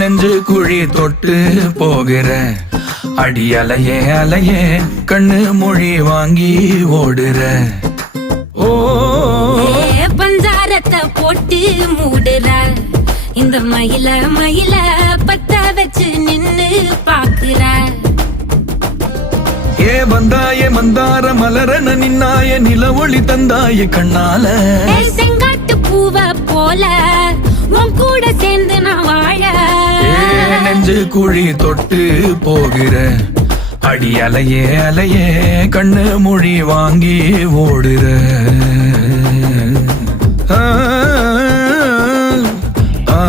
நெஞ்சு குழி தொட்டு போகிற அடி அலையே அலையே கண்ணு மொழி வாங்கி ஓடுற. ஓ பஞ்சாரத்தை போட்டு மூடுற இந்த மயில மயில பத்த வச்சு நின்னு பாக்குற. ஏ வந்தாய மந்தார மலரன நின்னாய நில ஒளி தந்தாய கண்ணால. செங்காட்டு பூவ போல உன் கூட சேர்ந்து நான் வாழ. நெஞ்சு குழி தொட்டு போகிற அடி அலையே அலையே கண்ணு மொழி வாங்கி ஓடுற. ஆ ஆ